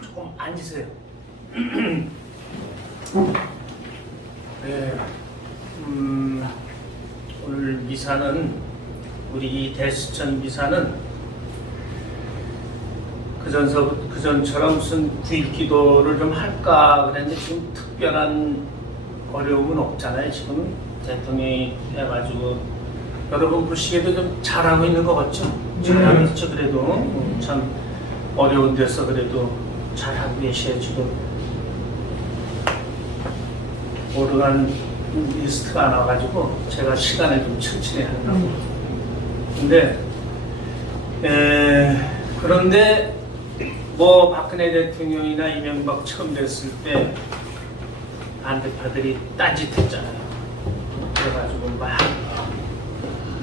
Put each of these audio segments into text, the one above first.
조금 앉으세요. 네, 오늘 미사는 우리 대수천 미사는 그전처럼 무슨 9일 기도를 좀 할까 그랬는데 지금 특별한 어려움은 없잖아요. 지금 대통령이 해가지고 여러분 보시기에도 좀 잘하고 있는 것 같죠? 잘하고 있죠. 그래도 참 어려운 데서 그래도 잘하고 계셔요. 지금 오르간 리스트가 나와가지고 제가 시간을 좀 천천히 하려고. 근데 그런데 뭐 박근혜 대통령이나 이명박 처음 됐을 때 반대파들이 딴짓했잖아요. 그래가지고 막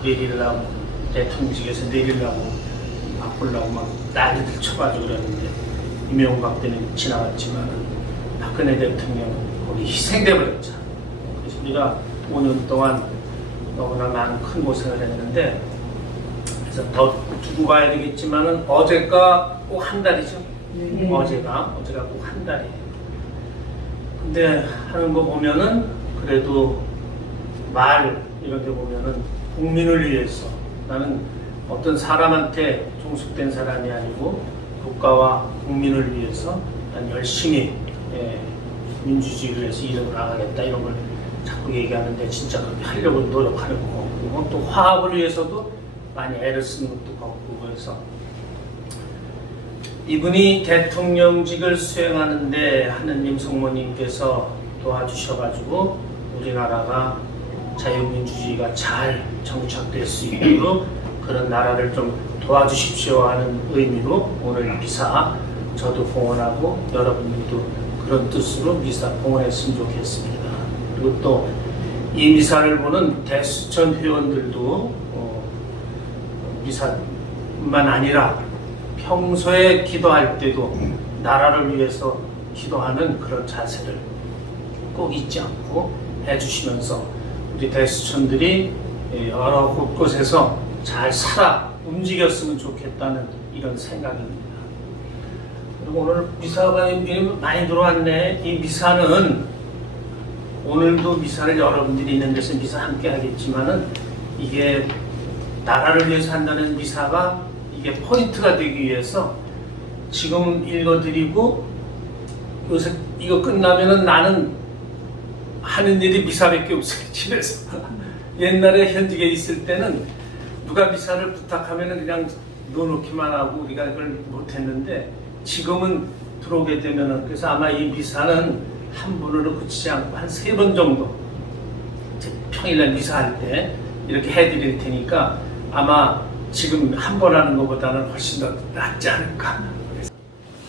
내리려고 대통령직에서 내리려고 바꾸려고 막 난리들 쳐가지고 그랬는데 이명박 때는 지나갔지만 박근혜 대통령 거기 희생돼 버렸잖아. 그래서 우리가 5년 동안 너무나 많은 큰 고생을 했는데 그래서 더 두고 가야 되겠지만은 어제가 꼭 한 달이죠. 어제가 꼭 한 달이에요. 근데 하는 거 보면은 그래도 말 이런 데 보면은 국민을 위해서 나는 어떤 사람한테 종속된 사람이 아니고 국가와 국민을 위해서 난 열심히 민주주의를 위해서 일을 나가겠다 이런 걸 자꾸 얘기하는데 진짜 그렇게 하려고 노력하는 거고 그리고 또 화합을 위해서도 많이 애를 쓰는 것도 같고 그래서 이분이 대통령직을 수행하는데 하느님 성모님께서 도와주셔가지고 우리나라가 자유민주주의가 잘 정착될 수 있도록 그런 나라를 좀 도와주십시오 하는 의미로 오늘 미사 저도 봉헌하고 여러분들도 그런 뜻으로 미사 봉헌했으면 좋겠습니다. 그리고 또 이 미사를 보는 대수천 회원들도 미사뿐만 아니라 평소에 기도할 때도 나라를 위해서 기도하는 그런 자세를 꼭 잊지 않고 해주시면서 우리 대수천들이 여러 곳곳에서 잘 살아 움직였으면 좋겠다는 이런 생각입니다. 그리고 오늘 미사가 많이 들어왔네. 이 미사는 오늘도 미사를 여러분들이 있는 데서 미사 함께 하겠지만은 이게 나라를 위해서 한다는 미사가 이게 포인트가 되기 위해서 지금 읽어드리고 요새 이거 끝나면은 나는 하는 일이 미사밖에 없어요. 집에서. 옛날에 현직에 있을 때는 누가 미사를 부탁하면은 그냥 넣어놓기만 하고 우리가 그걸 못했는데 지금은 들어오게 되면은 그래서 아마 이 미사는 한 번으로 그치지 않고 한 3번 정도 평일날 미사할 때 이렇게 해드릴 테니까 아마 지금 한 번 하는 것보다는 훨씬 더 낫지 않을까.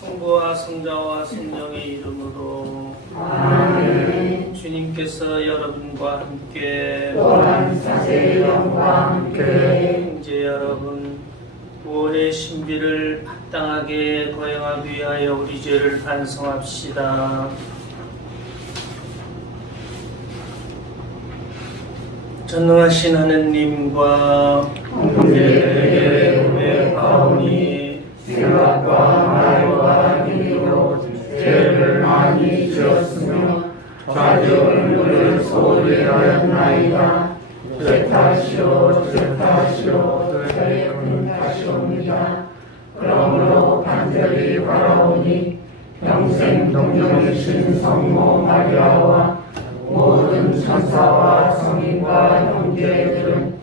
성부와 성자와 성령의 이름으로 아멘. 주님께서 여러분과 함께 또한 사제의 영과 함께 형제 여러분 구원의 신비를 합당하게 거행하기 위하여 우리 죄를 반성합시다. 전능하신 하느님과 형제에게 고백하오니 생각과 말과 행위로 죄를 많이 지었으며 좌절을 소홀히 하였나이다. 제 탓이요 제 큰 탓이옵니다. 그러므로 간절히 바라오니 평생 동정이신 성모 마리아와 모든 천사와 성인과 형제들은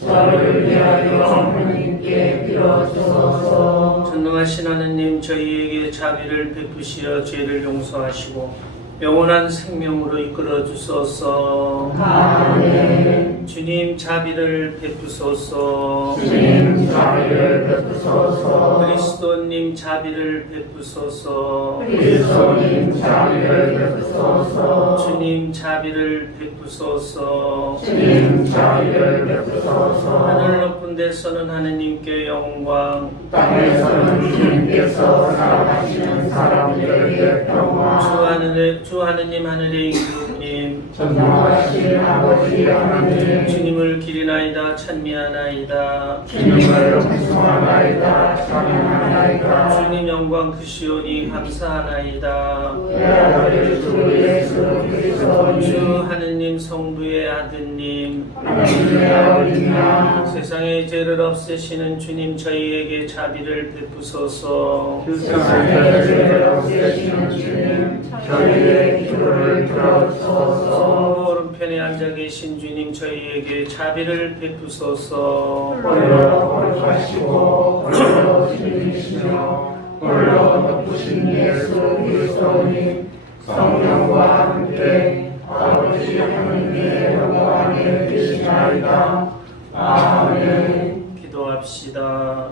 저를 위하여 하나님께 빌어주소서. 전능하신 하느님 저희에게 자비를 베푸시어 죄를 용서하시고 영원한 생명으로 이끌어 주소서. 아멘. 주님 자비를 베푸소서. 주님 자비를 베푸소서. 그리스도님 자비를 베푸소서. 그리스도님 자비를 베푸소서. 주님 자비를 베푸소서. 주님 자비를 베푸소서. 하늘 높은 데서는 하느님께 영광, 땅에서는 주님께서 살아가시는 사람들에게 평화. 주 하늘에 주 하느님 하늘의 임금님 전능하신 아버지 하나님 주님을 기리나이다 찬미하나이다 주님을 찬송하나이다 찬양하나이다 주님 영광 크시오니 감사하나이다 내 아들 주 예수 그리스도니 주 하느님 성부의 아드님 하나님의 어린 양 세상의 죄를 없애시는 주님 저희에게 자비를 베푸소서 세상의 죄를 없애시는 주님 저희의 기도를 들어주소서 오른편에 앉아 계신 주님 저희에게 자비를 베푸소서 홀로 거룩하시고 홀로 주님이시며 홀로 높으신 예수 그리스도님 성령과 함께 아버지 하나님의 영광에 계시나이다. 아멘. 기도합시다.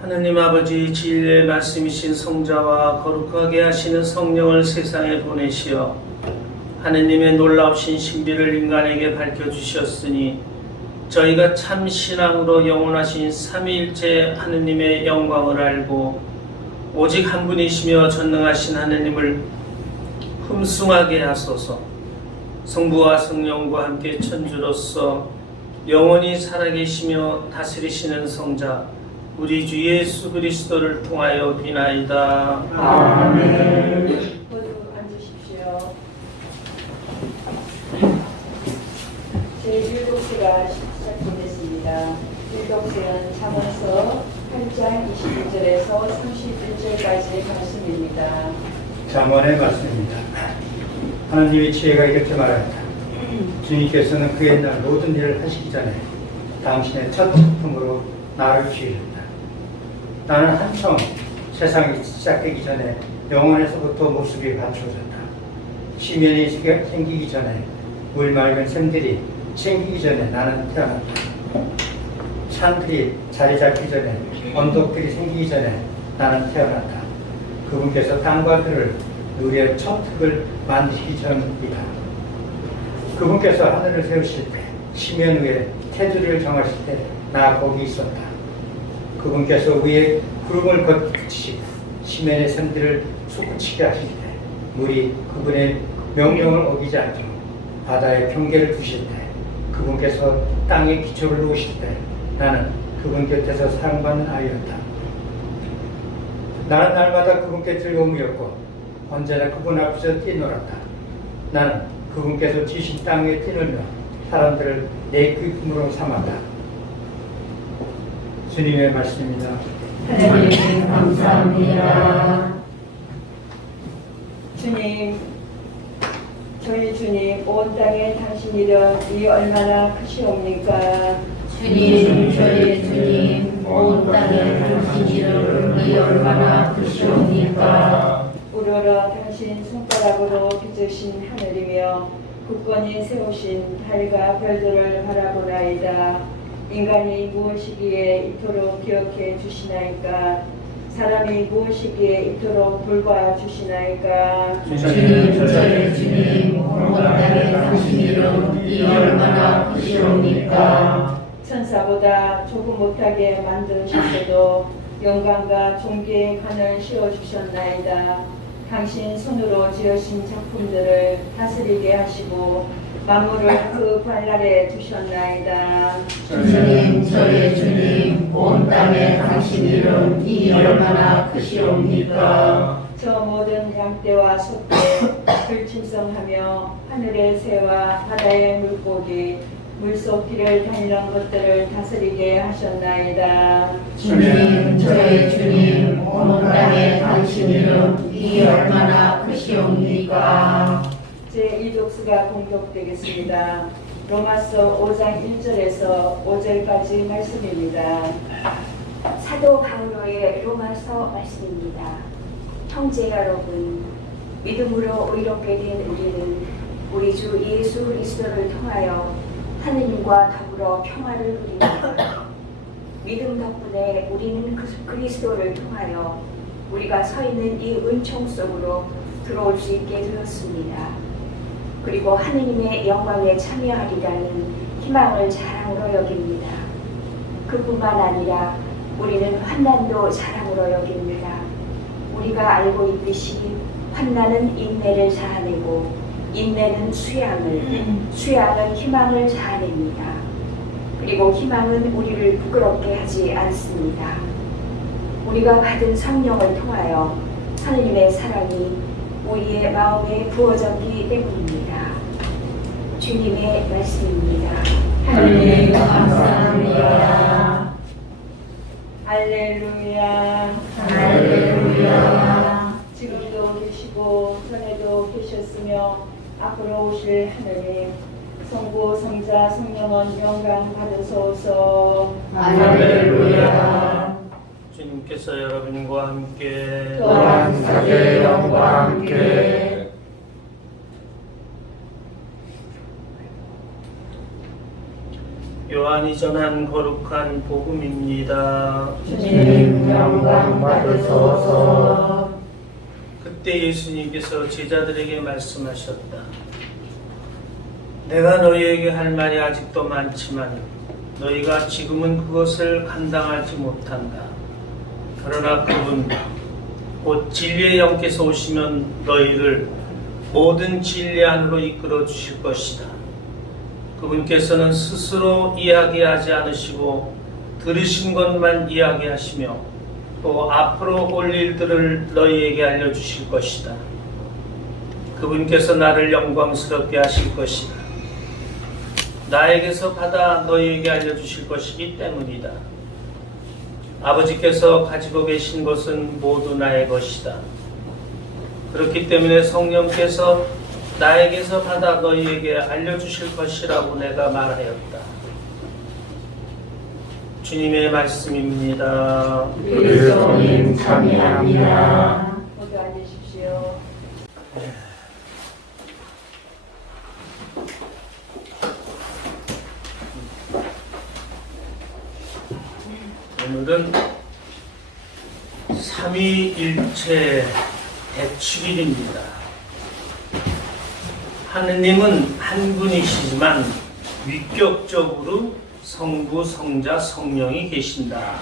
하느님 아버지 진리의 말씀이신 성자와 거룩하게 하시는 성령을 세상에 보내시어 하느님의 놀라우신 신비를 인간에게 밝혀주셨으니 저희가 참 신앙으로 영원하신 삼위일체 하느님의 영광을 알고 오직 한 분이시며 전능하신 하느님을 흠숭하게 하소서. 성부와 성령과 함께 천주로서 영원히 살아계시며 다스리시는 성자 우리 주 예수 그리스도를 통하여 비나이다. 아멘. 모두 앉으십시오. 제1독서가 시작되겠습니다. 1독서는 잠언서 8장 22절에서 31절까지 말씀입니다. 잠언의 말씀입니다. 하나님의 지혜가 이렇게 말합니다. 주님께서는 그의 날 모든 일을 하시기 전에 당신의 첫 작품으로 나를 지으셨다. 나는 한청 세상이 시작되기 전에 영원에서부터 모습이 갖추어졌다. 시면이 생기기 전에 물 맑은 샘들이 생기기 전에 나는 태어났다. 산들이 자리 잡기 전에 언덕들이 생기기 전에 나는 태어났다. 그분께서 땅과 들을 누리의 첫 흙을 만드시기 전이다. 그분께서 하늘을 세우실 때 시면 위에 테두리를 정하실 때 나 거기 있었다. 그분께서 위에 구름을 거치시고 시면의 샘들을 솟구치게 하실 때 물이 그분의 명령을 어기지 않도록 바다에 경계를 두실 때 그분께서 땅에 기초를 놓으실 때 나는 그분 곁에서 사랑받는 아이였다. 나는 날마다 그분께 즐거움이었고 언제나 그분 앞에서 뛰놀았다. 나는 그분께서 지신 땅에 뛰놀며 사람들을 내 기쁨으로 삼았다. 주님의 말씀입니다. 하나님 감사합니다. 주님, 저희 주님, 온 땅에 당신 이름이 얼마나 크시옵니까? 주님, 저희 주님, 온 땅에 당신 이름이 얼마나 크시옵니까? 우러러 당신 손가락으로 빚으신 하늘이며 굳건히 세우신 달과 별들을 바라보나이다. 인간이 무엇이기에 이토록 기억해 주시나이까? 사람이 무엇이기에 이토록 돌봐 주시나이까? 주님, 저희 주님, 온 땅에 당신 이름이 얼마나 크시옵니까? 천사보다 조금 못하게 만드셨어도 영광과 존귀의 관을 씌워주셨나이다. 당신 손으로 지으신 작품들을 다스리게 하시고 만물을 그 발 아래 두셨나이다. 주님, 저희 주님, 온 땅에 당신 이름이 얼마나 크시옵니까? 저 모든 양떼와 소떼, 불침성하며 하늘의 새와 바다의 물고기, 물속 길을 다니는 것들을 다스리게 하셨나이다. 주님, 저희 주님, 온 땅에 당신 이름이 얼마나 크시옵니까? 제1독서가 공독되겠습니다. 로마서 5장 1절에서 5절까지 말씀입니다. 사도 바울의 로마서 말씀입니다. 형제 여러분, 믿음으로 의롭게 된 우리는 우리 주 예수 그리스도를 통하여 하느님과 더불어 평화를 누립니다. 믿음 덕분에 우리는 그리스도를 통하여 우리가 서 있는 이 은총 속으로 들어올 수 있게 되었습니다. 그리고 하느님의 영광에 참여하리라는 희망을 자랑으로 여깁니다. 그뿐만 아니라 우리는 환난도 자랑으로 여깁니다. 우리 우리가 알고 있듯이 환난은 인내를 자아내고 인내는 수양은 희망을 자아냅니다. 그리고 희망은 우리를 부끄럽게 하지 않습니다. 우리가 받은 성령을 통하여 하느님의 사랑이 우리의 마음에 부어졌기 때문입니다. 주님의 말씀입니다. 하느님 감사합니다. 할렐루야. 할렐루야. 지금도 계시고 전에도 계셨으며 앞으로 오실 하느님 성부 성자 성령은 영광 받으소서. 할렐루야. 주님께서 여러분과 함께 또한 사제의 영과 함께 요한이 전한 거룩한 복음입니다. 주님 영광 받으소서. 그때 예수님께서 제자들에게 말씀하셨다. 내가 너희에게 할 말이 아직도 많지만 너희가 지금은 그것을 감당하지 못한다. 그러나 그분 곧 진리의 영께서 오시면 너희를 모든 진리 안으로 이끌어 주실 것이다. 그분께서는 스스로 이야기하지 않으시고 들으신 것만 이야기하시며 또 앞으로 올 일들을 너희에게 알려주실 것이다. 그분께서 나를 영광스럽게 하실 것이다. 나에게서 받아 너희에게 알려주실 것이기 때문이다. 아버지께서 가지고 계신 것은 모두 나의 것이다. 그렇기 때문에 성령께서 나에게서 받아 너희에게 알려주실 것이라고 내가 말하였다. 주님의 말씀입니다. 그리스도님 참여합니다. 모두 앉으십시오. 오늘은 삼위일체 대축일입니다. 하느님은 한 분이시지만 위격적으로 성부, 성자, 성령이 계신다.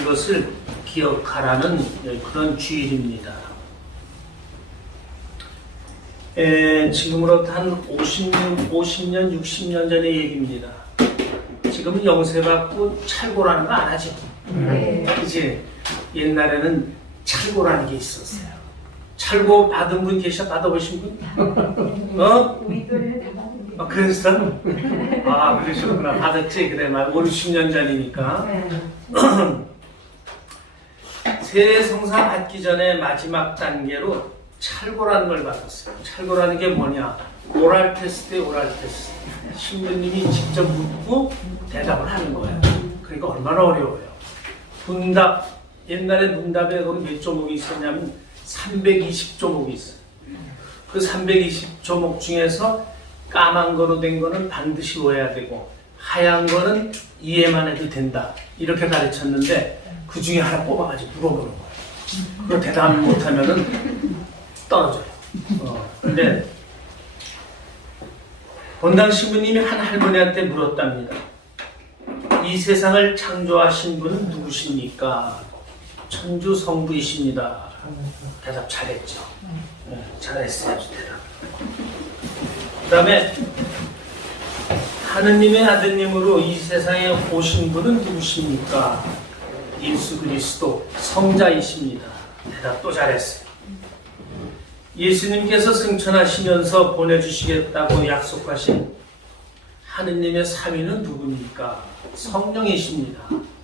이것을 기억하라는 그런 주일입니다. 지금으로부터 한 50년, 60년 전의 얘기입니다. 지금은 영세받고 찰고라는 거 안 하죠. 그치? 옛날에는 찰고라는 게 있었어요. 찰고 받은 분 계셔? 받아보신 분? 어? 그랬어? 아, 그러시구나. 받았지? 그래, 말 5, 60년 전이니까. 새 성사 받기 전에 마지막 단계로 찰고라는 걸 받았어요. 찰고라는 게 뭐냐? 오랄 테스트에 오랄 테스트. 신부님이 직접 묻고 대답을 하는 거예요. 그러니까 얼마나 어려워요. 문답, 옛날에 문답에 거기 몇 조목이 있었냐면 320조목이 있어요. 그 320조목 중에서 까만 거로 된 거는 반드시 외워야 되고 하얀 거는 이해만 해도 된다. 이렇게 가르쳤는데 그 중에 하나 뽑아가지고 물어보는 거예요. 그거 대답 못하면은 떨어져요. 근데 본당 신부님이 한 할머니한테 물었답니다. 이 세상을 창조하신 분은 누구십니까? 천주 성부이십니다. 대답 잘했죠. 네, 잘했어요. 대답. 그 다음에 하느님의 아드님으로 이 세상에 오신 분은 누구십니까? 예수 그리스도 성자이십니다. 대답 또 잘했어요. 예수님께서 승천하시면서 보내주시겠다고 약속하신 하느님의 삼위는 누굽니까? 성령이십니다.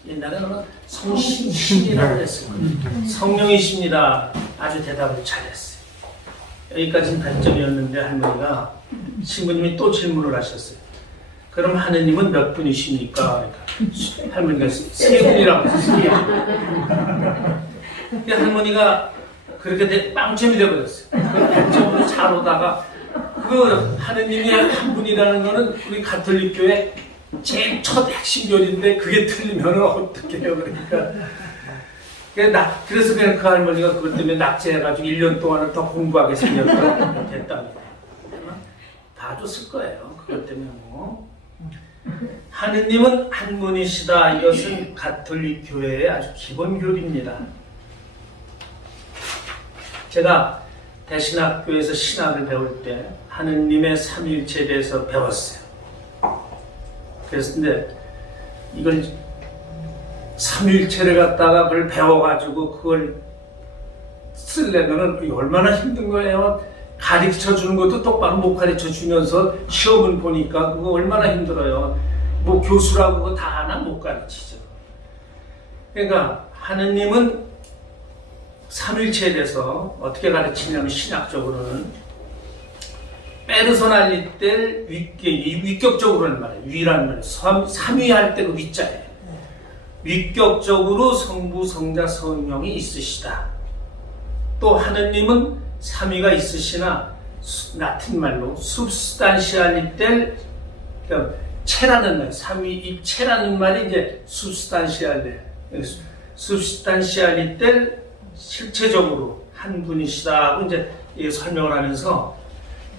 옛날에는 성신이라고 했을 거예요. 성령이십니다. 아주 대답을 잘했어요. 여기까지는 단점이었는데 할머니가 신부님이 또 질문을 하셨어요. 그럼 하느님은 몇 분이십니까? 그러니까 할머니가 세 분이라고 했어요. 할머니가 그렇게 빵점이 되어버렸어요. 단점으로 잘 오다가 그 하느님이 한 분이라는 거는 우리 가톨릭교회 제일 첫 핵심 교리인데 그게 틀리면 어떻게 해요? 그래서 그냥 그 할머니가 그것 때문에 낙제해가지고 1년 동안은 더 공부하게 생겼다고 됐답니다. 봐줬을 거예요. 그것 때문에 뭐. 하느님은 한 분이시다. 이것은 가톨릭 교회의 아주 기본 교리입니다. 제가 대신학교에서 신학을 배울 때 하느님의 삼위일체에 대해서 배웠어요. 그랬는데 이걸 삼위일체를 갖다가 그걸 배워가지고 그걸 쓰려면은 얼마나 힘든 거예요. 가르쳐 주는 것도 똑바로 못 가르쳐 주면서 시험을 보니까 그거 얼마나 힘들어요. 뭐 교수라고 그거 다 하나 못 가르치죠. 그러니까 하느님은 삼위일체에 대해서 어떻게 가르치냐면 신학적으로는 페르소날리텔 위격적으로는 말이에요. 위라는 말이에요. 삼위할 때 그 위자예요. 위격적으로 성부, 성자, 성령이 있으시다. 또 하느님은 삼위가 있으시나 라틴 말로 substantialiter, 그러니까 체라는 말, 삼위일체라는 말이 이제 substantialiter, 실체적으로 한 분이시다고 이제 설명을 하면서,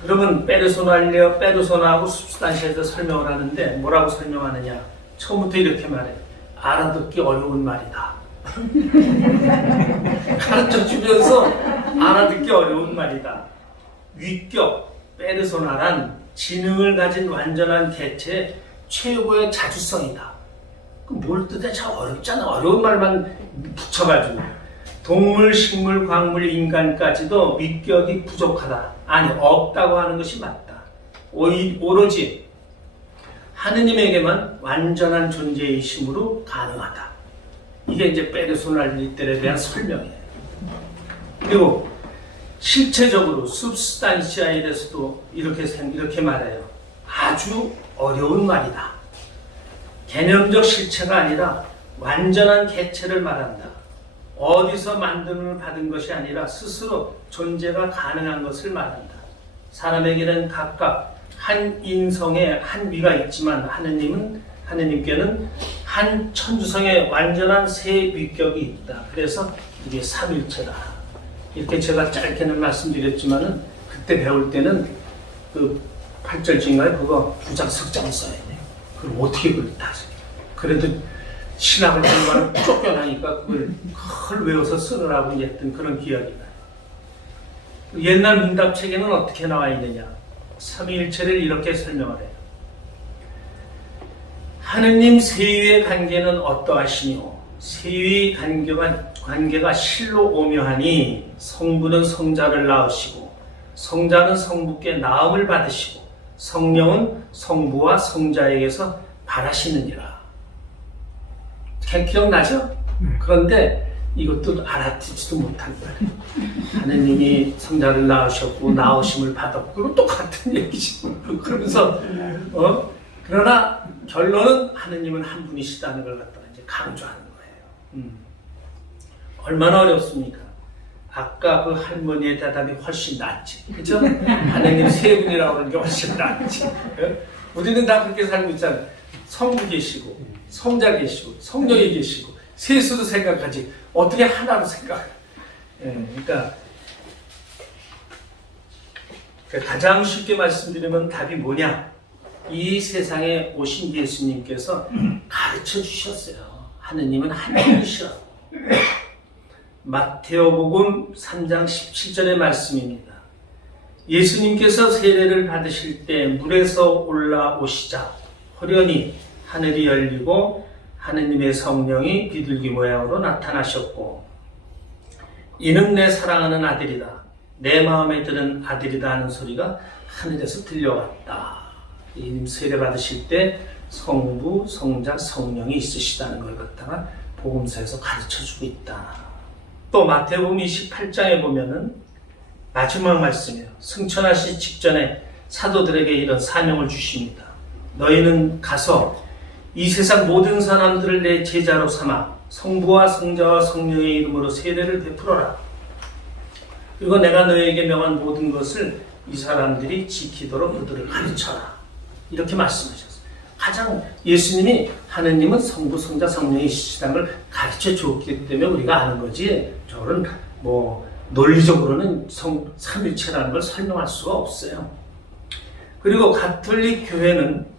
그러면 페르소나하고 substantial에서 설명을 하는데 뭐라고 설명하느냐? 처음부터 이렇게 말해요. 알아듣기 어려운 말이다. 가르쳐 주면서 알아듣기 어려운 말이다. 위격, 페르소나란 지능을 가진 완전한 개체의 최고의 자주성이다. 그럼 뭘 뜻해? 참 어렵잖아. 어려운 말만 붙여가지고. 동물, 식물, 광물, 인간까지도 위격이 부족하다. 아니, 없다고 하는 것이 맞다. 오로지 하느님에게만 완전한 존재이심으로 가능하다. 이게 이제 페르소날리텔에 대한 설명이에요. 그리고 실체적으로 substantia에 대해서도 이렇게 말해요. 아주 어려운 말이다. 개념적 실체가 아니라 완전한 개체를 말한다. 어디서 만듦을 받은 것이 아니라 스스로 존재가 가능한 것을 말한다. 사람에게는 각각 한 인성에 한 위가 있지만 하느님께는 한 천주성의 완전한 세 위격이 있다. 그래서 이게 삼일체다. 이렇게 제가 짧게는 말씀드렸지만은 그때 배울 때는 그 8절인가요? 그거 부작 석장을 써야 돼요. 그걸 어떻게 그걸 다 써요? 그래도 신학을 공부하는 쫓겨나니까 그걸 외워서 쓰느라고 했던 그런 기억이 나요. 옛날 문답책에는 어떻게 나와 있느냐? 삼위일체를 이렇게 설명을 해요. 하느님 세위의 관계는 어떠하시뇨? 세위 관계가 실로 오묘하니 성부는 성자를 낳으시고 성자는 성부께 낳음을 받으시고 성령은 성부와 성자에게서 발하시느니라. 기억나죠? 그런데 이것도 알아듣지도 못한 거예요. 하느님이 성자를 낳으셨고 낳으심을 받았고 그건 똑같은 얘기지. 그러면서 그러나 결론은 하느님은 한 분이시다는 걸 갖다가 이제 강조하는 거예요. 얼마나 어렵습니까? 아까 그 할머니의 대답이 훨씬 낫지. 그죠? 하느님 세 분이라고 하는 게 훨씬 낫지. 우리는 다 그렇게 살고 있잖아요. 성부 계시고, 성자 계시고, 성령이 계시고, 셋으로 생각하지. 어떻게 하나로 생각해? 그러니까 가장 쉽게 말씀드리면 답이 뭐냐? 이 세상에 오신 예수님께서 가르쳐 주셨어요. 하느님은 한 분이시라고. 마테오복음 3장 17절의 말씀입니다. 예수님께서 세례를 받으실 때 물에서 올라오시자 호련히 하늘이 열리고 하느님의 성령이 비둘기 모양으로 나타나셨고 이는 내 사랑하는 아들이다. 내 마음에 드는 아들이다 하는 소리가 하늘에서 들려왔다. 예수님 세례 받으실 때 성부, 성자, 성령이 있으시다는 걸 갖다가 복음서에서 가르쳐주고 있다. 또 마태복음 28장에 보면은 마지막 말씀이에요. 승천하시 직전에 사도들에게 이런 사명을 주십니다. 너희는 가서 이 세상 모든 사람들을 내 제자로 삼아 성부와 성자와 성령의 이름으로 세례를 베풀어라. 그리고 내가 너희에게 명한 모든 것을 이 사람들이 지키도록 그들을 가르쳐라. 이렇게 말씀하셨어요. 가장 예수님이 하느님은 성부, 성자, 성령이 있으시다는 걸 가르쳐 줬기 때문에 우리가 아는 거지. 저는 뭐 논리적으로는 삼위일체라는 걸 설명할 수가 없어요. 그리고 가톨릭 교회는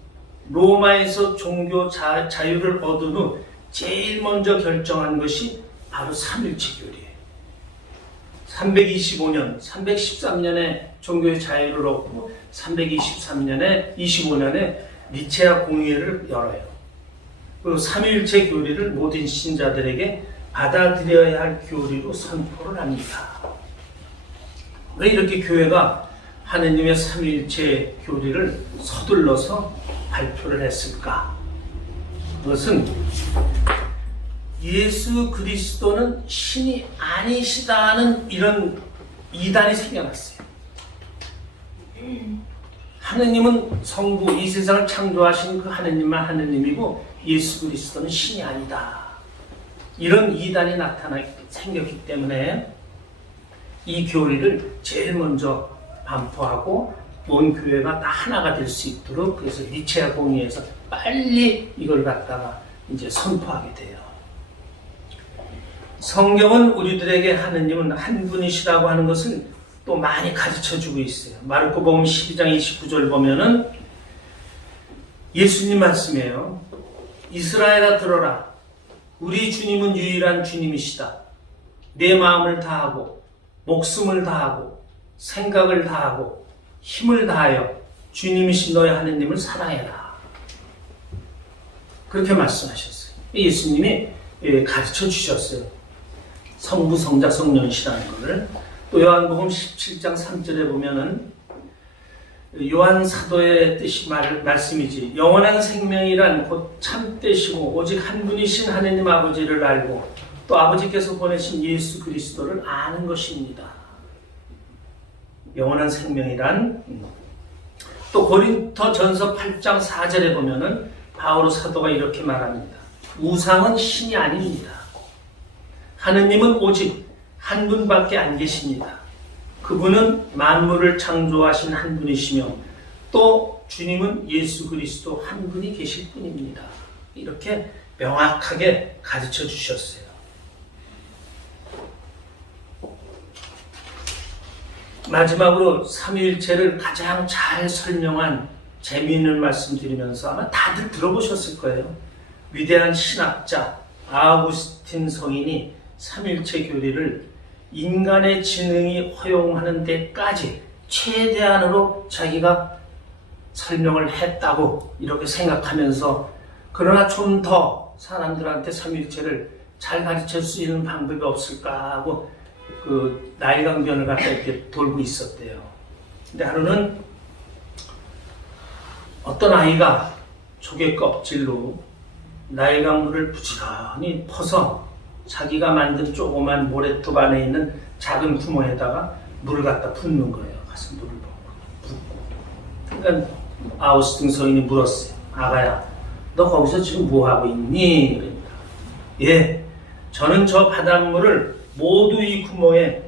로마에서 종교 자유를 얻은 후 제일 먼저 결정한 것이 바로 삼위일체 교리예요. 325년, 313년에 종교의 자유를 얻고 323년에 25년에 니체아 공의회를 열어요. 그리고 삼위일체 교리를 모든 신자들에게 받아들여야 할 교리로 선포를 합니다. 왜 이렇게 교회가 하느님의 삼위일체 교리를 서둘러서 발표를 했을까? 그것은 예수 그리스도는 신이 아니시다는 이런 이단이 생겨났어요. 하느님은 성부, 이 세상을 창조하신 그 하느님만 하느님이고 예수 그리스도는 신이 아니다. 이런 이단이 생겼기 때문에 이 교리를 제일 먼저 반포하고 온 교회가 다 하나가 될 수 있도록 그래서 니체아 공의에서 빨리 이걸 갖다가 이제 선포하게 돼요. 성경은 우리들에게 하느님은 한 분이시라고 하는 것을 또 많이 가르쳐주고 있어요. 마르코복음 12장 29절 보면은 예수님 말씀이에요. 이스라엘아 들어라. 우리 주님은 유일한 주님이시다. 내 마음을 다하고 목숨을 다하고 생각을 다하고 힘을 다하여 주님이신 너의 하느님을 사랑해라. 그렇게 말씀하셨어요. 예수님이 가르쳐 주셨어요. 성부, 성자, 성령이시라는 것을. 또 요한복음 17장 3절에 보면은 요한 사도의 뜻이 말씀이지. 영원한 생명이란 곧 참되시고 오직 한 분이신 하느님 아버지를 알고 또 아버지께서 보내신 예수 그리스도를 아는 것입니다. 영원한 생명이란 또 고린토전서 8장 4절에 보면은 바오로 사도가 이렇게 말합니다. 우상은 신이 아닙니다. 하느님은 오직 한 분밖에 안 계십니다. 그분은 만물을 창조하신 한 분이시며 또 주님은 예수 그리스도 한 분이 계실 뿐입니다. 이렇게 명확하게 가르쳐 주셨어요. 마지막으로 삼위일체를 가장 잘 설명한 재미있는 말씀 드리면서 아마 다들 들어보셨을 거예요. 위대한 신학자 아우구스틴 성인이 삼위일체 교리를 인간의 지능이 허용하는 데까지 최대한으로 자기가 설명을 했다고 이렇게 생각하면서 그러나 좀 더 사람들한테 삼위일체를 잘 가르칠 수 있는 방법이 없을까 하고 그 나일강변을 갖다 이렇게 돌고 있었대요. 근데 하루는 어떤 아이가 조개 껍질로 나일강물을 부지런히 퍼서 자기가 만든 조그만 모래톱 안에 있는 작은 구멍에다가 물을 갖다 붓는 거예요. 가서 물을 붓고. 그러니까 아우구스틴 성인이 물었어요. 아가야, 너 거기서 지금 뭐 하고 있니? 그러니까 예, 저는 저 바닷물을 모두 이 구멍에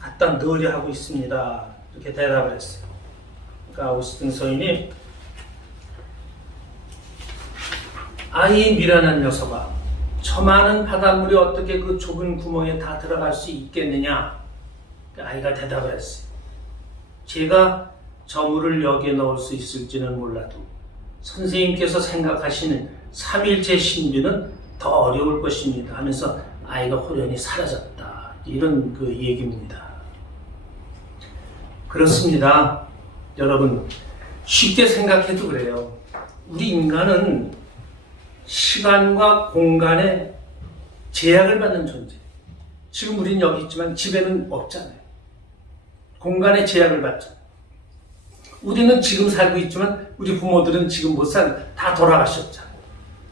갖다 넣으려 하고 있습니다. 이렇게 대답을 했어요. 그러니까 아우구스틴 성인이 아이 미련한 녀석아, 저 많은 바닷물이 어떻게 그 좁은 구멍에 다 들어갈 수 있겠느냐? 아이가 대답을 했어요. 제가 저 물을 여기에 넣을 수 있을지는 몰라도 선생님께서 생각하시는 삼위일체 신비는 더 어려울 것입니다 하면서 아이가 호련히 사라졌다. 이런 그 얘기입니다. 그렇습니다. 여러분, 쉽게 생각해도 그래요. 우리 인간은 시간과 공간에 제약을 받는 존재. 지금 우리는 여기 있지만 집에는 없잖아요. 공간에 제약을 받잖아요. 우리는 지금 살고 있지만 우리 부모들은 지금 못 다 돌아가셨잖아요.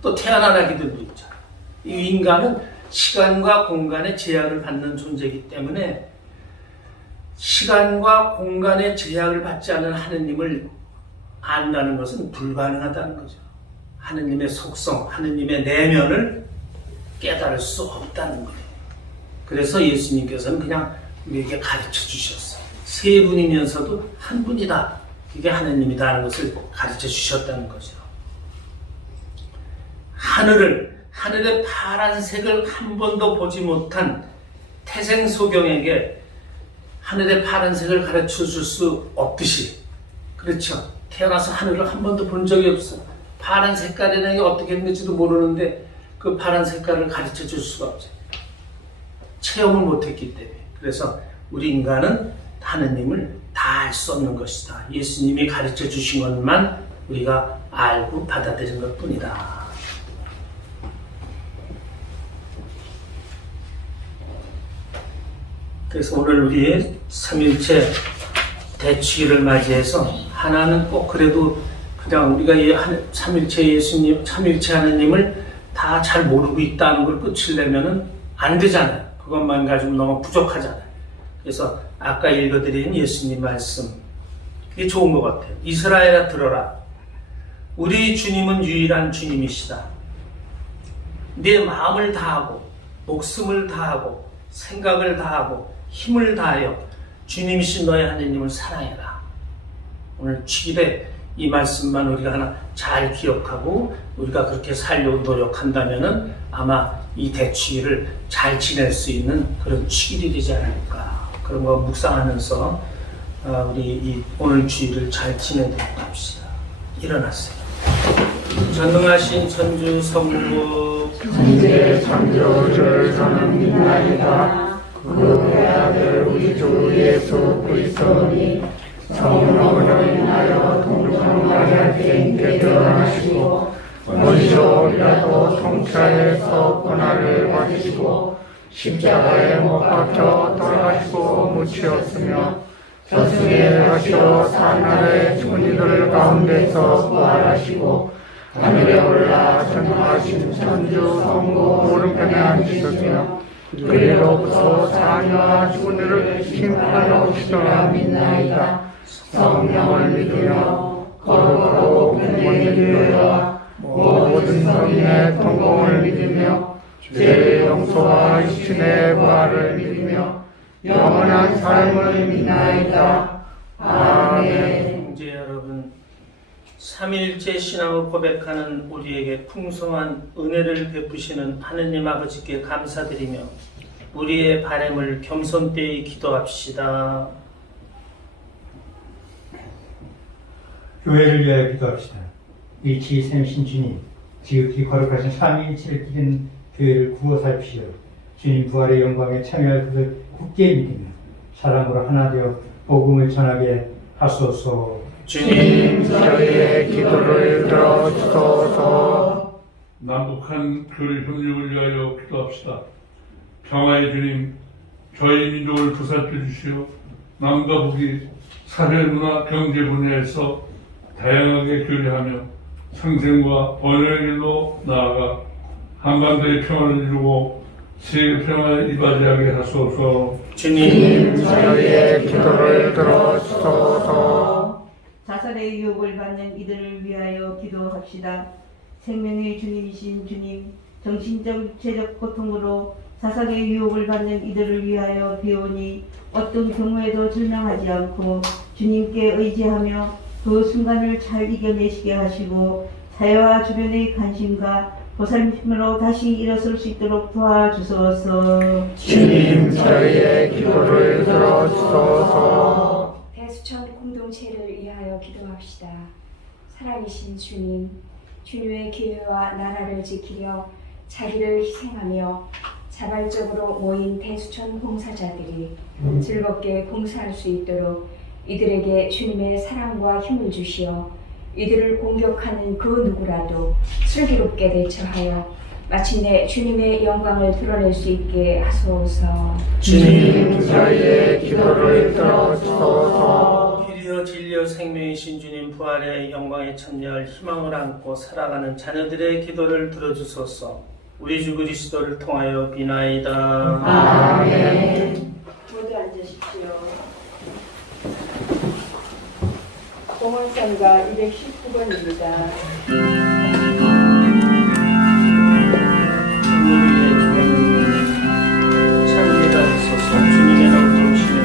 또 태어난 아기들도 있잖아요. 이 인간은 시간과 공간에 제약을 받는 존재이기 때문에 시간과 공간에 제약을 받지 않은 하느님을 안다는 것은 불가능하다는 거죠. 하느님의 속성, 하느님의 내면을 깨달을 수 없다는 거예요. 그래서 예수님께서는 그냥 우리에게 가르쳐 주셨어요. 세 분이면서도 한 분이다. 그게 하느님이다 하는 것을 가르쳐 주셨다는 거죠. 하늘의 파란색을 한 번도 보지 못한 태생소경에게 하늘의 파란색을 가르쳐 줄 수 없듯이, 그렇죠. 태어나서 하늘을 한 번도 본 적이 없어. 파란 색깔이라는 게 어떻게 했는지도 모르는데 그 파란 색깔을 가르쳐 줄 수가 없어요. 체험을 못했기 때문에. 그래서 우리 인간은 하느님을 다 알 수 없는 것이다. 예수님이 가르쳐 주신 것만 우리가 알고 받아들인 것 뿐이다. 그래서 오늘 우리의 삼일체 대축일을 맞이해서 하나는 꼭 그래도 그냥 우리가 이 삼일체 예수님, 삼일체 하느님을 다 잘 모르고 있다는 걸 끝을 내면은 안 되잖아요. 그것만 가지고 너무 부족하잖아요. 그래서 아까 읽어드린 예수님 말씀, 그게 좋은 것 같아요. 이스라엘아 들어라. 우리 주님은 유일한 주님이시다. 네 마음을 다하고 목숨을 다하고 생각을 다하고 힘을 다하여 주님이신 너의 하느님을 사랑해라. 오늘 축일에 이 말씀만 우리가 하나 잘 기억하고 우리가 그렇게 살려고 노력한다면은 아마 이 대축일을 잘 지낼 수 있는 그런 축일이 되지 않을까. 그런 거 묵상하면서 우리 이 오늘 주일을 잘 지내도록 합시다. 일어나세요. 전능하신 천주 성부 이제 창조주를 선언하나이다. 그의 아들 우리 주 예수 그리스도니 성령으로 인하여 동정 마리아께 인께 태어나시고 원시오리라도 통치하여서 고난을 받으시고 십자가에 못 박혀 돌아가시고 묻히었으며 저승에 가시어 사나라의 죽은 이들 가운데서 부활하시고 하늘에 올라 전능하신 천주 성부 오른편에 앉으셨으며 그리로부터 사니와 죽은 이를 심판하러 오시리라 믿나이다. 성령을 믿으며 거룩하고 공의를 믿으며 모든 성인의 통공을 믿으며 죄의 용서와 육신의 부활을 믿으며 영원한 삶을 믿나이다. 아멘. 형제 여러분, 삼일째 신앙을 고백하는 우리에게 풍성한 은혜를 베푸시는 하느님 아버지께 감사드리며 우리의 바램을 겸손되이 기도합시다. 교회를 위하여 기도합시다. 일치 샘신 주님, 지극히 거룩하신 삼위일체를 기린 교회를 구워 살피시오. 주님 부활의 영광에 참여할 것을 굳게 믿으며 사랑으로 하나 되어 복음을 전하게 하소서. 주님 저희의 기도를 들어주소서. 남북한 교류 협력을 위하여 기도합시다. 평화의 주님, 저희 민족을 보살펴 주시오. 남과 북이 사회, 문화, 경제 분야에서 다양하게 교류하며 상생과 번영의 길로 나아가 한반도의 평화를 이루고 세계 평화에 이바지하게 하소서. 주님 저희의 기도를 들어주소서. 자살의 유혹을 받는 이들을 위하여 기도합시다. 생명의 주님이신 주님, 정신적 육체적 고통으로 자살의 유혹을 받는 이들을 위하여 비오니 어떤 경우에도 절망하지 않고 주님께 의지하며 그 순간을 잘 이겨내시게 하시고 사회와 주변의 관심과 보살핌으로 다시 일어설 수 있도록 도와주소서. 주님 저희의 기도를 들어주소서. 대수천 공동체를 위하여 기도합시다. 살아계신 주님, 주님의 교회와 나라를 지키려 자기를 희생하며 자발적으로 모인 대수천 봉사자들이 즐겁게 봉사할 수 있도록 이들에게 주님의 사랑과 힘을 주시어 이들을 공격하는 그 누구라도 슬기롭게 대처하여 마침내 주님의 영광을 드러낼 수 있게 하소서. 주님 저희의 기도를 들어주소서. 길이여 진리여 생명이신 주님 부활의 영광에 참여할 희망을 안고 살아가는 자녀들의 기도를 들어주소서. 우리 주 그리스도를 통하여 비나이다. 아멘. 모두 앉으십시오. 공원선가 219번입니다. 참미가 있어서 주님의 나를 도우시면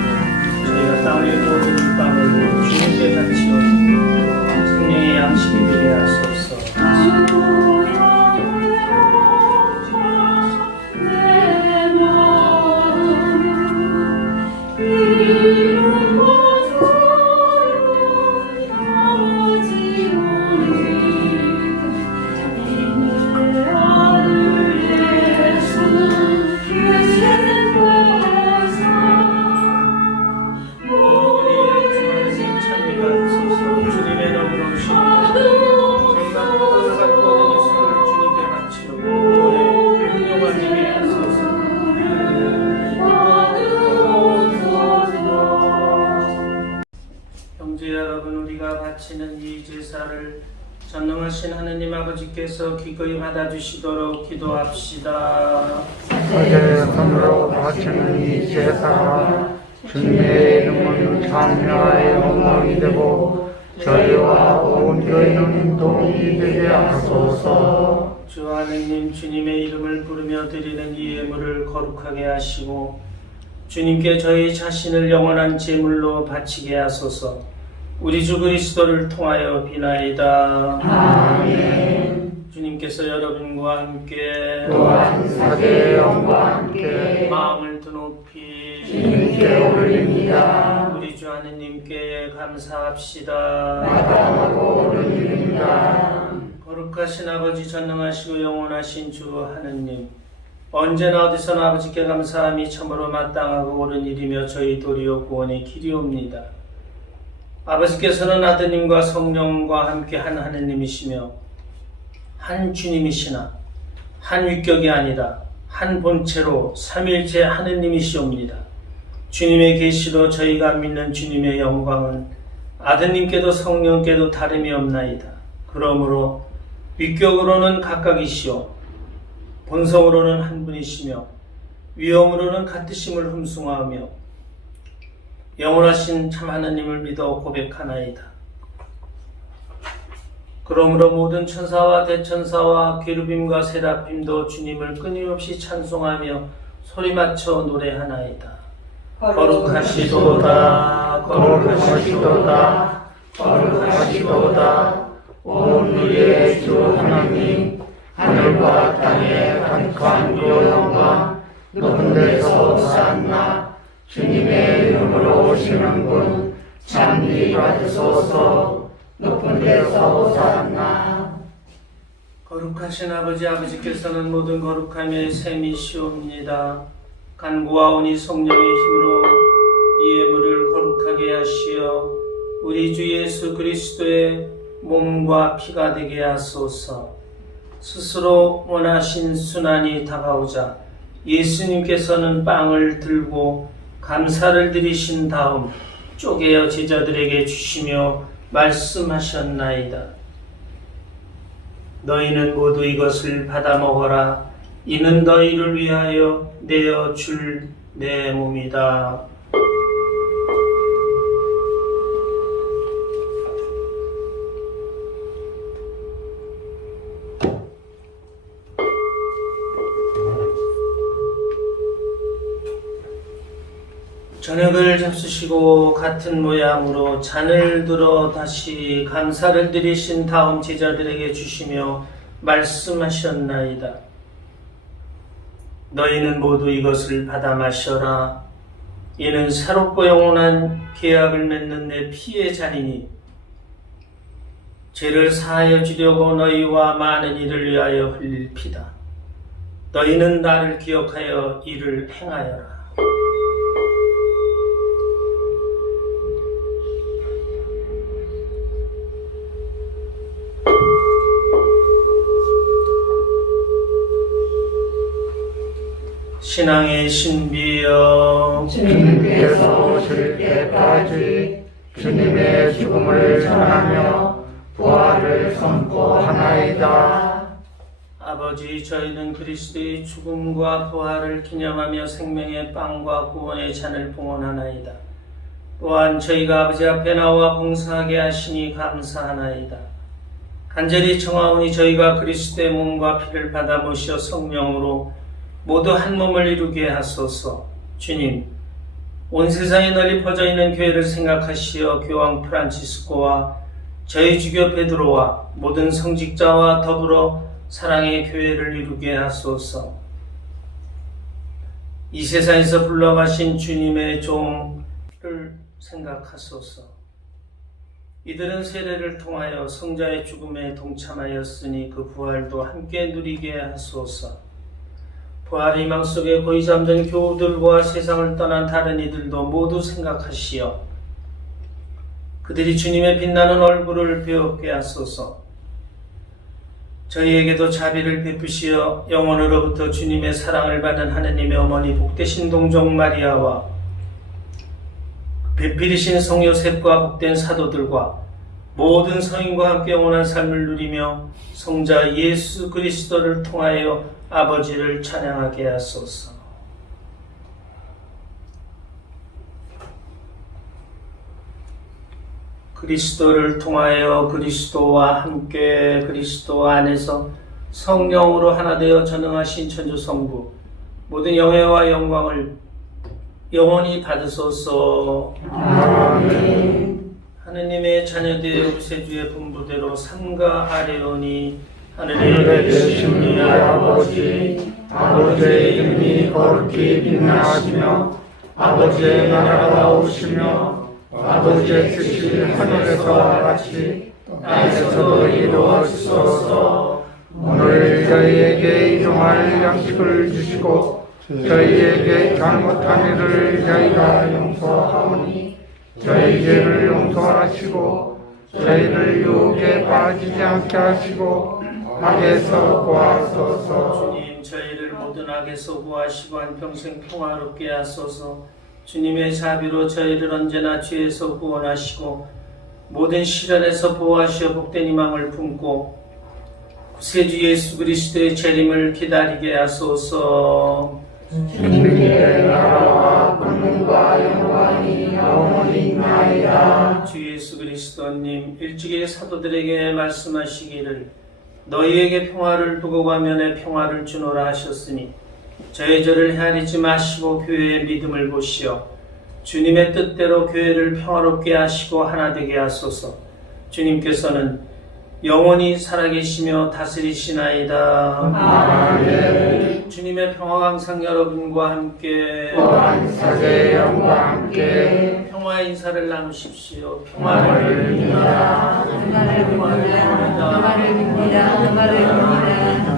저희가 땅의 모든 빵을 주님께 바치어 생명의 양식이 되게 하소서. 바치는 이 제사를 전능하신 하느님 아버지께서 기꺼이 받아주시도록 기도합시다. 사제 선으로 바치는 이 제사가 주님의 이름을 찬양하여 영광이 되고 저희와 온 교회는 도움이 되게 하소서. 주 하느님 주님의 이름을 부르며 드리는 이 예물을 거룩하게 하시고 주님께 저희 자신을 영원한 제물로 바치게 하소서. 우리 주 그리스도를 통하여 비나이다. 아멘. 주님께서 여러분과 함께 또한 사제의 영과 함께 마음을 드높이 주님께 올립니다. 우리 주 하느님께 감사합시다. 마땅하고 옳은 일입니다. 거룩하신 아버지 전능하시고 영원하신 주 하느님, 언제나 어디서나 아버지께 감사함이 참으로 마땅하고 옳은 일이며 저희 도리어 구원의 길이옵니다. 아버지께서는 아드님과 성령과 함께 한 하느님이시며 한 주님이시나 한 위격이 아니라 한 본체로 삼일체 하느님이시옵니다. 주님의 계시로 저희가 믿는 주님의 영광은 아드님께도 성령께도 다름이 없나이다. 그러므로 위격으로는 각각이시오 본성으로는 한 분이시며 위엄으로는 같으심을 흠숭하며 영원하신 참 하느님을 믿어 고백하나이다. 그러므로 모든 천사와 대천사와 게르빔과 세라핌도 주님을 끊임없이 찬송하며 소리맞춰 노래하나이다. 거룩하시도다 거룩하시도다 거룩하시도다 온 우리의 주 하나님 하늘과 땅의 간직한 그 영광 높은 데서 솟았나 주님의 이름으로 오시는 분 참히 받으소서 높은 데서 솟았나. 거룩하신 아버지께서는 모든 거룩함의 셈이시옵니다. 간구와 온이 성령의 힘으로 이 예물을 거룩하게 하시어 우리 주 예수 그리스도의 몸과 피가 되게 하소서. 스스로 원하신 순환이 다가오자 예수님께서는 빵을 들고 감사를 드리신 다음 쪼개어 제자들에게 주시며 말씀하셨나이다. 너희는 모두 이것을 받아 먹어라. 이는 너희를 위하여 내어 줄 내 몸이다. 저녁을 잡수시고 같은 모양으로 잔을 들어 다시 감사를 드리신 다음 제자들에게 주시며 말씀하셨나이다. 너희는 모두 이것을 받아 마셔라. 이는 새롭고 영원한 계약을 맺는 내 피의 잔이니 죄를 사하여 주려고 너희와 많은 이를 위하여 흘릴 피다. 너희는 나를 기억하여 이를 행하여라. 신앙의 신비여 주님께서 오실 때까지 주님의 죽음을 전하며 부활을 선포하나이다. 아버지, 저희는 그리스도의 죽음과 부활을 기념하며 생명의 빵과 구원의 잔을 봉헌하나이다. 또한 저희가 아버지 앞에 나와 봉사하게 하시니 감사하나이다. 간절히 청하오니 저희가 그리스도의 몸과 피를 받아 모셔 성령으로 모두 한 몸을 이루게 하소서. 주님, 온 세상에 널리 퍼져 있는 교회를 생각하시어 교황 프란치스코와 저희 주교 베드로와 모든 성직자와 더불어 사랑의 교회를 이루게 하소서. 이 세상에서 불러가신 주님의 종을 생각하소서. 이들은 세례를 통하여 성자의 죽음에 동참하였으니 그 부활도 함께 누리게 하소서. 부활의 희망 속에 고이 잠든 교우들과 세상을 떠난 다른 이들도 모두 생각하시어 그들이 주님의 빛나는 얼굴을 배우게 하소서. 저희에게도 자비를 베푸시어 영원으로부터 주님의 사랑을 받은 하느님의 어머니 복되신 동정 마리아와 배필이신 성 요셉과 복된 사도들과 모든 성인과 함께 영원한 삶을 누리며 성자 예수 그리스도를 통하여 아버지를 찬양하게 하소서. 그리스도를 통하여 그리스도와 함께 그리스도 안에서 성령으로 하나 되어 전능하신 천주성부 모든 영예와 영광을 영원히 받으소서. 아멘. 하느님의 자녀되어 우세주의 분부대로 삼가 아뢰오니 하늘에 하늘에 계신 우리 아버지, 아버지의 이름이 거룩히 빛나시며 아버지의 나라가 오시며 아버지의 뜻이 하늘에서와 같이 땅에서도 이루어지소서. 오늘 저희에게 일용할 양식을 주시고 저희에게 잘못한 일을 저희가 용서하오니 저희 죄를 용서하시고 저희를 유혹에 빠지지 않게 하시고 악에서 구하소서. 주님 저희를 모든 악에서 구하시고 한평생 평화롭게 하소서. 주님의 자비로 저희를 언제나 죄에서 구원하시고 모든 시련에서 보호하시어 복된 희망을 품고 구세주 예수 그리스도의 재림을 기다리게 하소서. 주님의 나라와 권능과 영광이 영원히 있나이다. 주 예수 그리스도님 일찍이 사도들에게 말씀하시기를 너희에게 평화를 두고 가며 내 평화를 주노라 하셨으니 저의 죄를 헤아리지 마시고 교회의 믿음을 보시어 주님의 뜻대로 교회를 평화롭게 하시고 하나 되게 하소서. 주님께서는 영원히 살아계시며 다스리시나이다. 아멘. 주님의 평화가 항상 여러분과 함께 또한 사제의 영과 함께 평화의 인사를 나누십시오. 평화를 빕니다. 평화를 빕니다. 평화를 빕니다. 평화를 빕니다.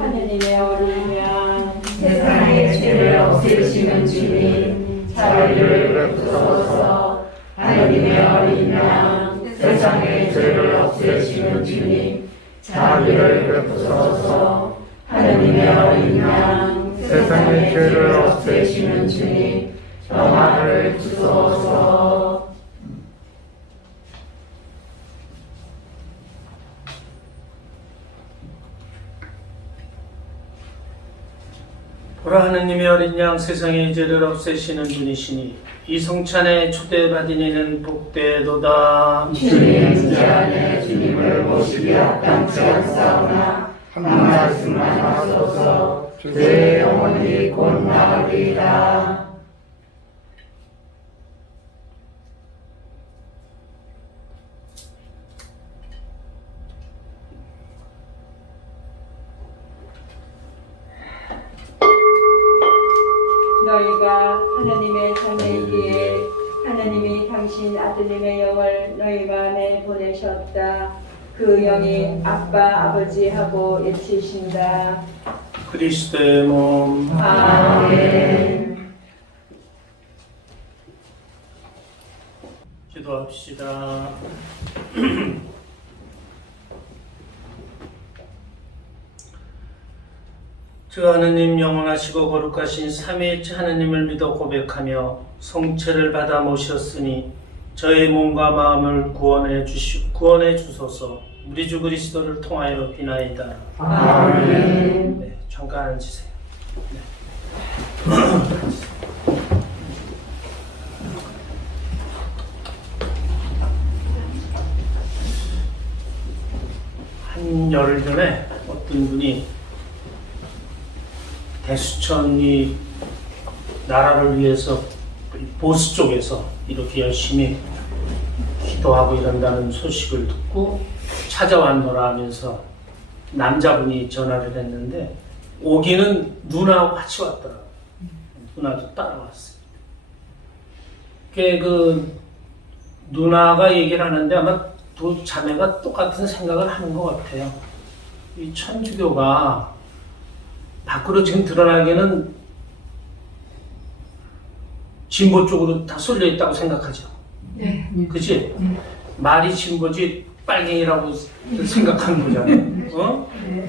하느님의 어린 양 세상의 죄를 없애시는 주님, 자비를 베푸소서. 하느님의 어린 양, 세상의 죄를 없애시는 주님, 자비를 베푸소서. 하느님의 어린 양, 세상의 죄를 없애시는 주님, 평화를 주소서. 보라 하느님의 어린 양 세상의 죄를 없애시는 분이시니 이 성찬에 초대받은 이는 복되도다. 주님 제 안에 주님을 모시기 합당치 않사오나 한 말씀만 하소서. 제 영혼이 곧 나으리이다. 너희가 하나님의 자녀이기에 하나님이 당신 아드님의 영을 너희 마음에 보내셨다. 그 영이 아빠 아버지하고 외치신다. 그리스도의 몸. 아멘. 기도합시다. 주 하느님 영원하시고 거룩하신 삼위일체 하느님을 믿어 고백하며 성체를 받아 모셨으니 저의 몸과 마음을 구원해 주소서. 우리 주 그리스도를 통하여 비나이다. 아멘. 네, 잠깐 앉으세요. 네. 한 열흘 전에 어떤 분이 대수천이 나라를 위해서 보수 쪽에서 이렇게 열심히 기도하고 이런다는 소식을 듣고 찾아왔노라 하면서 남자분이 전화를 했는데 오기는 누나하고 같이 왔더라고요. 누나도 따라왔어요. 그 누나가 얘기를 하는데 아마 두 자매가 똑같은 생각을 하는 것 같아요. 이 천주교가 밖으로 지금 드러나기에는 진보 쪽으로 다 쏠려 있다고 생각하죠. 네. 그치? 말이 진보지 빨갱이라고 생각하는 거잖아요. 어? 네.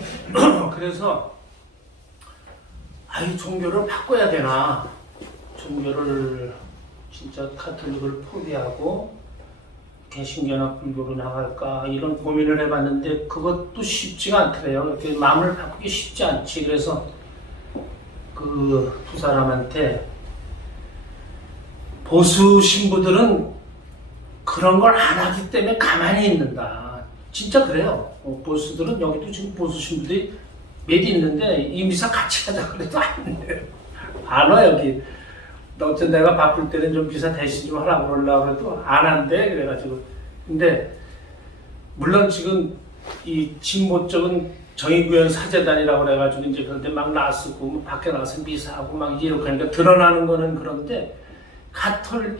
그래서 이 종교를 바꿔야 되나? 종교를 진짜 카톨릭을 포기하고 개신교나 불교로 나갈까 이런 고민을 해봤는데 그것도 쉽지가 않더래요. 이렇게 마음을 바꾸기 쉽지 않지. 그래서 그 두 사람한테 보수 신부들은 그런 걸 안 하기 때문에 가만히 있는다. 진짜 그래요. 보수들은 여기도 지금 보수 신부들이 몇 있는데 이 미사 같이 가자 그래도 안 해요. 안 와 여기. 어쨌든 내가 바쁠 때는 좀 미사 대신 좀 하라고 그러려고 해도 안 한대. 그래가지고. 근데 물론 지금 이 진보 쪽은 정의구현 사재단이라고 그래가지고 이제 그런데 막 나서고 뭐 밖에 나가서 미사하고 막 이렇게 하니까 드러나는 거는 그런데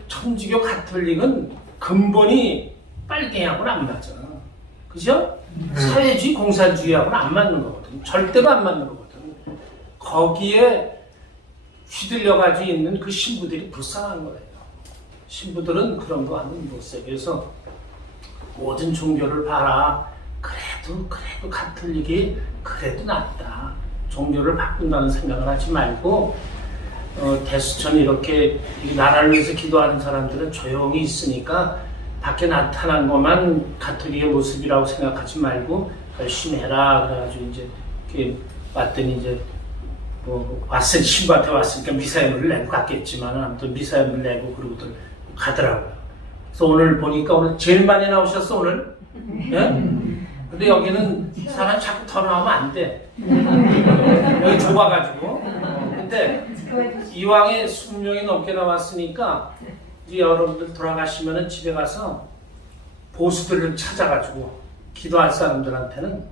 천주교 가톨릭은 근본이 빨갱이하고는 안 맞아. 그죠? 사회주의 공산주의하고는 안 맞는 거거든. 절대로 안 맞는 거거든. 거기에 휘둘려가지고 있는 그 신부들이 불쌍한 거예요. 신부들은 그런 거 하면 못 써. 그래서 모든 종교를 봐라. 그래도 가톨릭이 그래도 낫다. 종교를 바꾼다는 생각을 하지 말고 대수천이 이렇게 이 나라를 위해서 기도하는 사람들은 조용히 있으니까 밖에 나타난 것만 가톨릭의 모습이라고 생각하지 말고 열심히 해라. 그래가지고 이제 이렇게 왔더니 이제 뭐 신부한테 왔으니까 미사임을 내고 갔겠지만 아무튼 미사임을 내고 그러고들 가더라고요. 그래서 오늘 보니까 오늘 제일 많이 나오셨어 오늘. 예? 근데 여기는 사람 자꾸 더 나오면 안 돼. 여기 좁아가지고. 근데 이왕에 20명이 넘게 나왔으니까 이제 여러분들 돌아가시면은 집에 가서 보수들을 찾아가지고 기도할 사람들한테는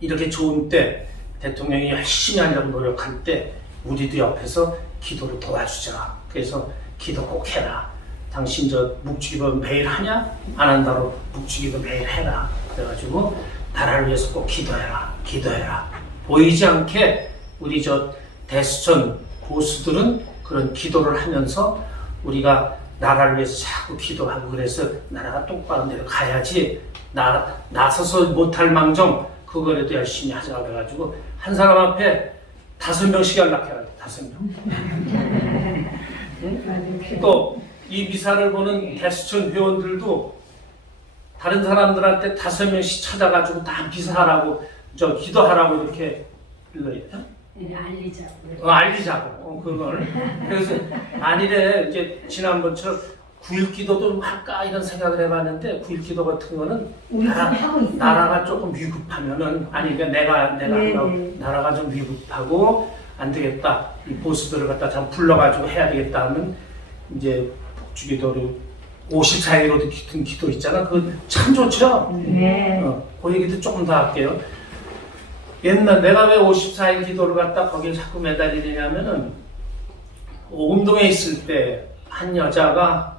이렇게 좋은 때 대통령이 열심히 하려고 노력할 때 우리도 옆에서 기도를 도와주자. 그래서 기도 꼭 해라. 당신 저 묵주기도 매일 하냐? 안 한다로 묵주기도 매일 해라. 그래가지고 나라를 위해서 꼭 기도해라. 기도해라. 보이지 않게 우리 저 대수천 보수들은 그런 기도를 하면서 우리가 나라를 위해서 자꾸 기도하고 그래서 나라가 똑바로 내려가야지 나서서 못할 망정 그거라도 열심히 하자 그래가지고 한 사람 앞에 5명씩 연락해야 돼. 5명. 응? 또 이 미사를 보는 대수천 회원들도 다른 사람들한테 5명씩 찾아가지고 다 미사하라고 기도하라고 이렇게 알리자고 그걸. 그래서 아니래. 이제 지난번처럼 9.1 기도도 할까 이런 생각을 해봤는데 9.1 기도 같은 거는 나라가 조금 위급하면은 아니 그러니까 내가 나라가 좀 위급하고 안 되겠다. 이 보수들을 갖다 좀 불러가지고 해야 되겠다 하면 이제 복주기도를 54일로도 든 기도 있잖아. 그거 참 좋죠? 네. 그 얘기도 조금 더 할게요. 옛날 내가 왜 54일 기도를 갖다 거기에 자꾸 매달리냐면은 오금동에 있을 때 한 여자가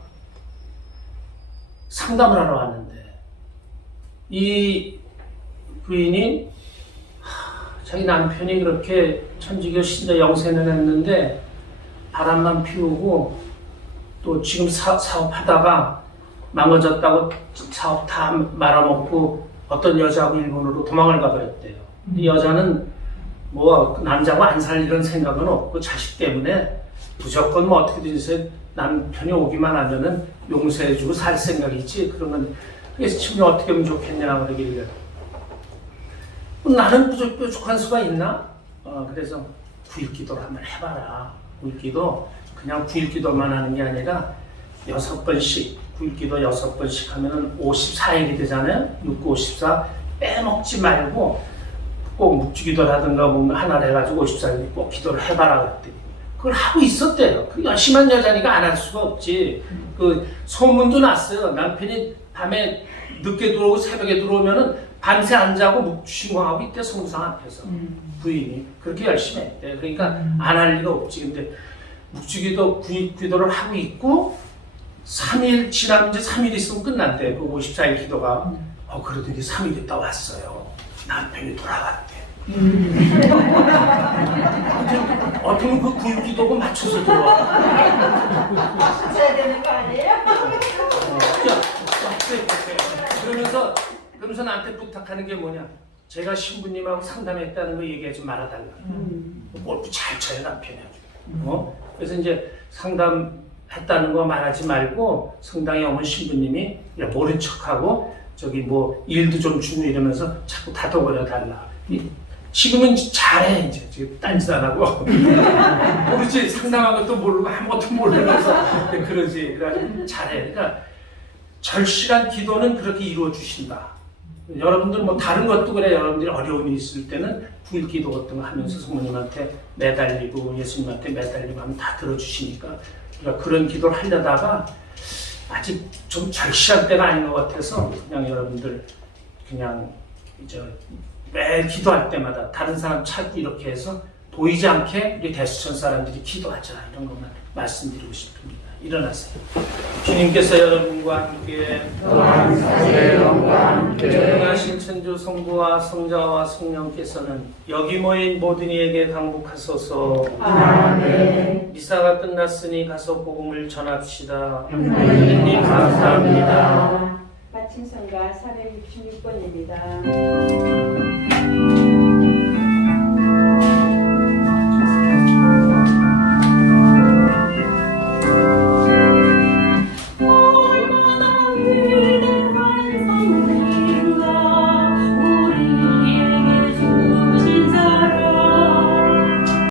상담을 하러 왔는데 이 부인이 자기 남편이 그렇게 천주교 신자 영세는 했는데 바람만 피우고 또 지금 사업하다가 망가졌다고 사업 다 말아먹고 어떤 여자하고 일본으로 도망을 가버렸대요. 이 여자는 뭐 남자하고 안 살 이런 생각은 없고 자식 때문에 무조건 뭐 어떻게든지 남편이 오기만 하면은 용서해주고 살 생각이지. 그러면 그래서 지금 어떻게 하면 좋겠냐 그러길래 나는 부족한 수가 있나? 그래서 9.1 기도를 한번 해봐라. 9.1 기도 그냥 9.1 기도만 하는 게 아니라 6번씩 9.1 기도 6번씩 하면은 54일이 되잖아요. 6, 9, 54 빼먹지 말고 꼭 묵주기도라든가 뭔가 하나를 해가지고 54일 꼭 기도를 해봐라 그랬더니 그걸 하고 있었대요. 그 열심한 여자니까 안 할 수가 없지. 그 소문도 났어요. 남편이 밤에 늦게 들어오고 새벽에 들어오면은 밤새 안 자고 묵주신공하고 있대. 성상 앞에서 부인이 그렇게 열심히 했대. 그러니까 안 할 리가 없지. 근데 묵주기도 9.1 기도를 하고 있고 3일 지나면 이제 3일 있으면 끝난대. 그 54일 기도가. 그러더니 3일 있다 왔어요. 남편이 돌아갔대. 어떻게 그 9.1 기도고 맞춰서 들어와. 맞춰야 되는 거 아니에요? 그러면서 나한테 부탁하는 게 뭐냐? 제가 신부님하고 상담했다는 거 얘기하지 말아달라. 골프 잘 쳐요 남편이 아주. 그래서 이제 상담했다는 거 말하지 말고 성당에 오면 신부님이 그냥 모른 척하고 저기 뭐 일도 좀 주고 이러면서 자꾸 다독거려 달라. 지금은 잘해 이제 지금 딴짓 안 하고 모르지 상담한 것도 모르고 아무것도 모르면서 그러지. 그래가지고 잘해. 그러니까 절실한 기도는 그렇게 이루어 주신다. 여러분들 뭐 다른 것도 그래. 여러분들이 어려움이 있을 때는 불기도 같은 거 하면서 성모님한테 매달리고 예수님한테 매달리고 하면 다 들어주시니까 그러니까 그런 기도를 하려다가 아직 좀 절실한 때가 아닌 것 같아서 그냥 여러분들 그냥 이제 매일 기도할 때마다 다른 사람 찾고 이렇게 해서 보이지 않게 우리 대수천 사람들이 기도하자 이런 것만 말씀드리고 싶습니다. 일어나세요. 주님께서 여러분과 함께 또한 사제 영과 함께 전능하신 천주 성부와 성자와 성령께서는 여기 모인 모든 이에게 강복하소서. 아멘. 미사가 끝났으니 가서 복음을 전합시다. 하나님 감사합니다. 마침 성가 466번입니다.